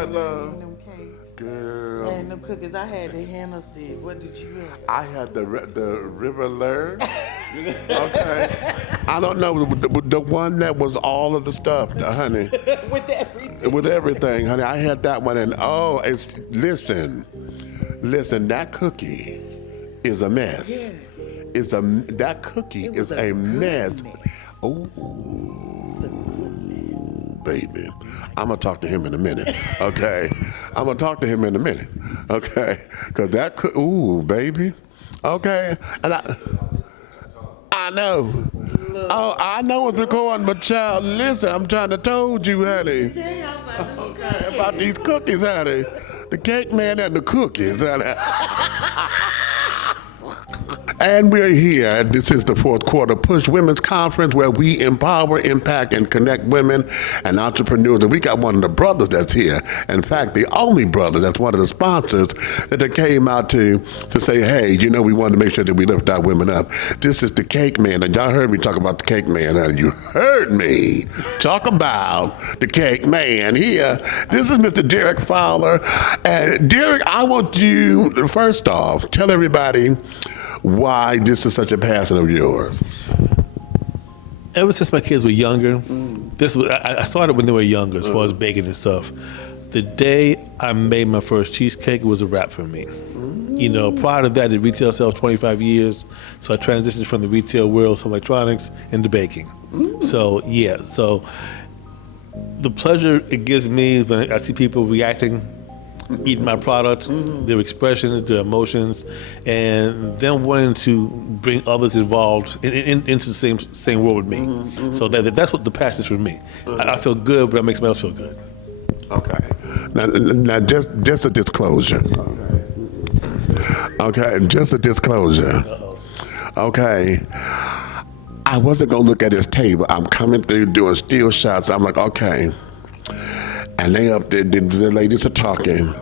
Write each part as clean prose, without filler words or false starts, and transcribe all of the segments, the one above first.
what, love? Them cakes. Girl. And them cookies. I had the Hennessy. What did you have? I had the Riverdale. Okay. I don't know the one that was all of the stuff, honey. With everything. With everything, honey. I had that one, and listen. That cookie is a mess. Yes. That cookie is a mess. Oh, baby. I'm going to talk to him in a minute, okay? I'm going to talk to him in a minute, okay? Because baby, okay? And I know. Oh, I know it's recording, but child, listen, I'm trying to told you, honey. Okay, about these cookies, honey. The cake man and the cookies, honey. And we're here. This is the fourth quarter Push Women's Conference where we empower, impact, and connect women and entrepreneurs. And we got one of the brothers that's here. In fact, the only brother that's one of the sponsors that they came out to say, hey, we want to make sure that we lift our women up. This is the Cake Man. And y'all heard me talk about the Cake Man. And you heard me talk about the Cake Man here. This is Mr. Derrick Fowler. And Derrick, I want you, first off, tell everybody why this is such a passion of yours. Ever since my kids were younger, I started when they were younger as far as baking and stuff. The day I made my first cheesecake, it was a wrap for me. Prior to that, I did retail sales 25 years, so I transitioned from the retail world to electronics into baking. So the pleasure it gives me when I see people reacting, eating my product, their expressions, their emotions, and them wanting to bring others involved into the same world with me. So that's what the passion is for me. I feel good, but it makes somebody else feel good. Okay. Now just a disclosure. Okay, just a disclosure. Okay. I wasn't going to look at his table. I'm coming through doing still shots. I'm like, okay. And they up there, the ladies are talking,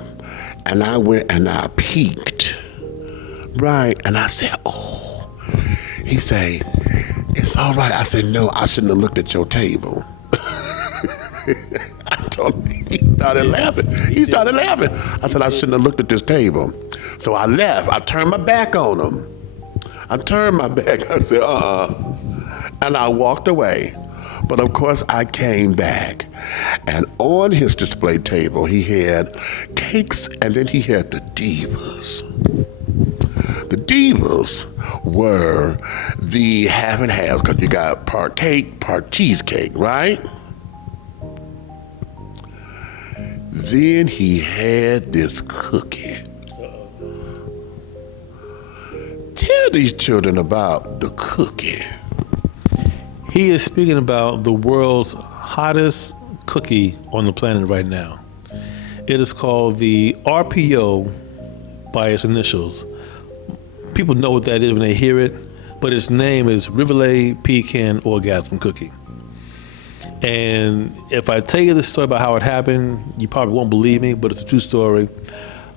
and I went and I peeked, right? And I said, oh. He said, it's all right. I said, no, I shouldn't have looked at your table. I told him, he started laughing. I said, I shouldn't have looked at this table. So I left. I turned my back on him. I said, and I walked away. But of course, I came back, and on his display table, he had cakes, and then he had the divas. The divas were the half and half, because you got part cake, part cheesecake, right? Then he had this cookie. Tell these children about the cookie. He is speaking about the world's hottest cookie on the planet right now. It is called the RPO by its initials. People know what that is when they hear it, but its name is Riverdale Pecan Orgasm Cookie. And if I tell you the story about how it happened, you probably won't believe me, but it's a true story.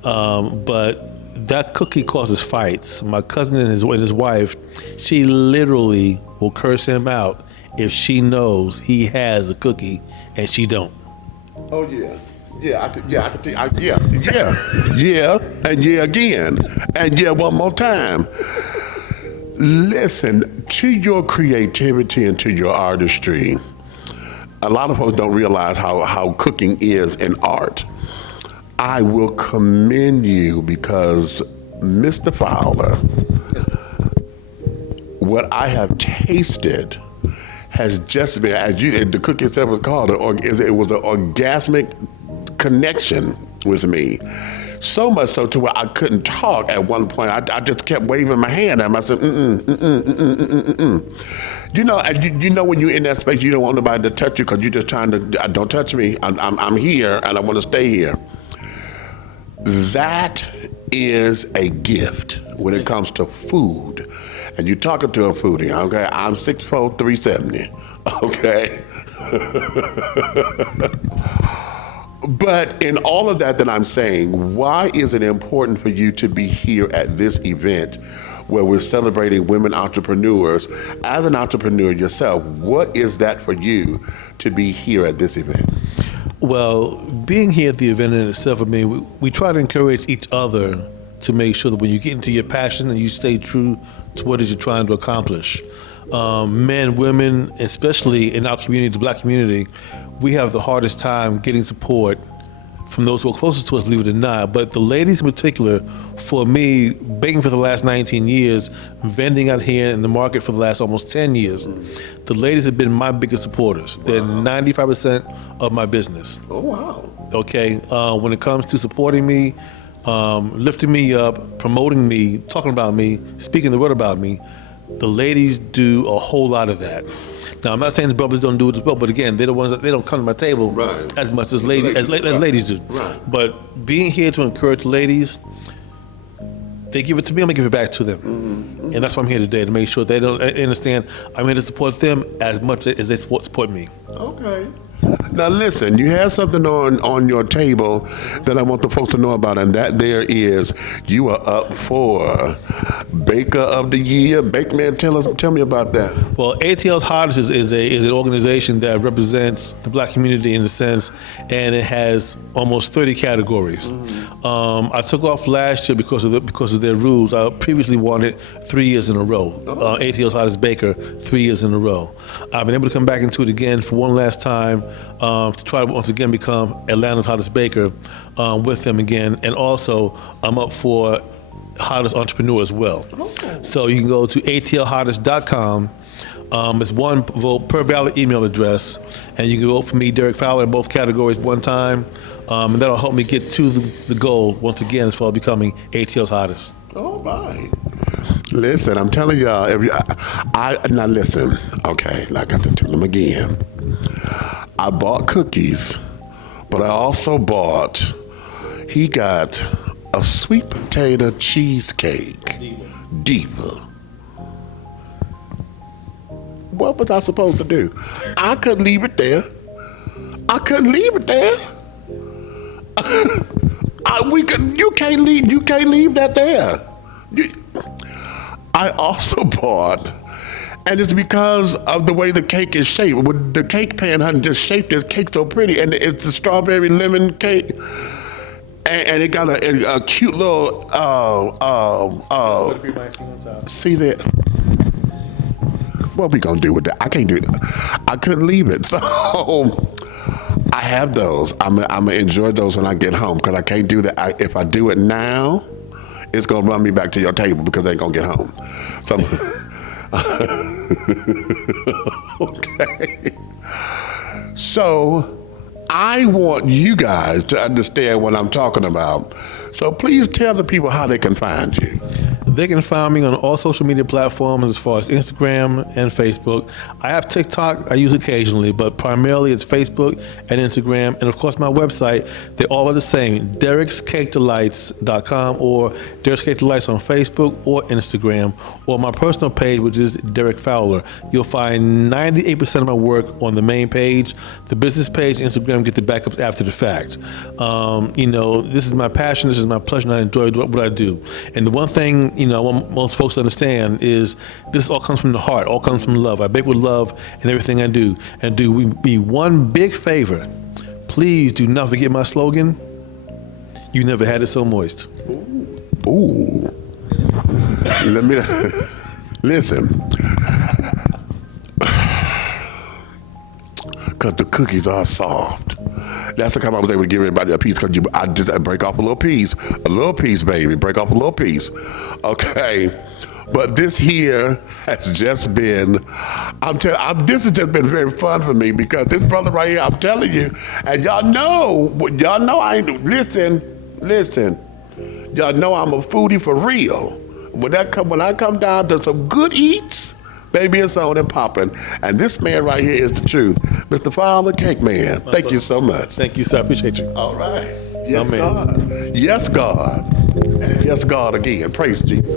But that cookie causes fights. My cousin and his wife, she literally will curse him out if she knows he has a cookie and she don't. Oh yeah. I could tell you, yeah, and yeah again, and yeah one more time. Listen, to your creativity and to your artistry, a lot of folks don't realize how cooking is an art. I will commend you because Mr. Fowler, what I have tasted has just been, the cookie itself was called, it was an orgasmic connection with me. So much so to where I couldn't talk at one point. I just kept waving my hand at him. I said, You know when you're in that space, you don't want nobody to touch you because you're just trying to, don't touch me. I'm here and I want to stay here. That is a gift when it comes to food. And you're talking to a foodie, okay? I'm 6'4", 370, okay? But in all of that I'm saying, why is it important for you to be here at this event where we're celebrating women entrepreneurs? As an entrepreneur yourself, what is that for you to be here at this event? Well, being here at the event in itself, I mean, we try to encourage each other to make sure that when you get into your passion and you stay true to what it is you're trying to accomplish. Men, women, especially in our community, the black community, we have the hardest time getting support from those who are closest to us, believe it or not. But the ladies in particular, for me, baking for the last 19 years, vending out here in the market for the last almost 10 years, the ladies have been my biggest supporters. They're 95% of my business. Oh, wow. Okay, when it comes to supporting me, lifting me up, promoting me, talking about me, speaking the word about me, the ladies do a whole lot of that. Now, I'm not saying the brothers don't do it as well, but again, they're the ones that they don't come to my table Right. as much as ladies do. Right. But being here to encourage ladies, they give it to me, I'm gonna give it back to them. Mm-hmm. And that's why I'm here today, to make sure they don't understand I'm here to support them as much as they support me. Okay. Now listen, you have something on your table that I want the folks to know about, and that there is you are up for Baker of the Year. Bake Man, tell me about that. Well, ATL's Hottest is an organization that represents the black community in a sense, and it has almost 30 categories. I took off last year because of their rules. I previously won it 3 years in a row. ATL's Hottest Baker 3 years in a row. I've been able to come back into it again for one last time to try to once again become Atlanta's Hottest Baker with them again, and also I'm up for Hottest Entrepreneur as well. So you can go to atlhottest.com. It's one vote per valid email address, and you can vote for me, Derrick Fowler, in both categories one time, and that'll help me get to the goal once again as far as becoming ATL's Hottest. All right. Listen, I'm telling y'all, now listen, okay, I got to tell them again. I bought cookies, but I also bought, he got a sweet potato cheesecake. Diva. What was I supposed to do? I couldn't leave it there. You can't leave that there. I also bought, and it's because of the way the cake is shaped. With the cake pan, honey, just shaped this cake so pretty, and it's the strawberry lemon cake, and it got a cute little. See that? What we gonna do with that? I can't do it. I couldn't leave it, so I have those. I'm gonna enjoy those when I get home because I can't do that. If I do it now, it's gonna run me back to your table because I ain't gonna get home. So, okay. So, I want you guys to understand what I'm talking about. So please tell the people how they can find you. They can find me on all social media platforms as far as Instagram and Facebook. I have TikTok, I use occasionally, but primarily it's Facebook and Instagram. And of course my website, they all are the same, Derrick'sCakeDelights.com or Derrick's Cake Delights on Facebook or Instagram, or my personal page, which is Derrick Fowler. You'll find 98% of my work on the main page. The business page, Instagram, get the backups after the fact. This is my passion, this is my pleasure, and I enjoy what I do. And the one thing, I want most folks to understand is this all comes from the heart, all comes from love. I bake with love in everything I do. And do me one big favor. Please do not forget my slogan, you never had it so moist. Ooh. Let me, listen. Because the cookies are soft. That's the time I was able to give everybody a piece because I just break off a little piece, baby, break off a little piece. Okay, but this here has just been, this has just been very fun for me because this brother right here, I'm telling you, and y'all know I ain't, listen, y'all know I'm a foodie for real. When I come down to some good eats, baby, it's on and popping. And this man right here is the truth. Mr. Fowler, Cake Man, thank you so much. Thank you, sir. I appreciate you. All right. Yes, Amen. God. Yes, God. And yes, God again. Praise Jesus.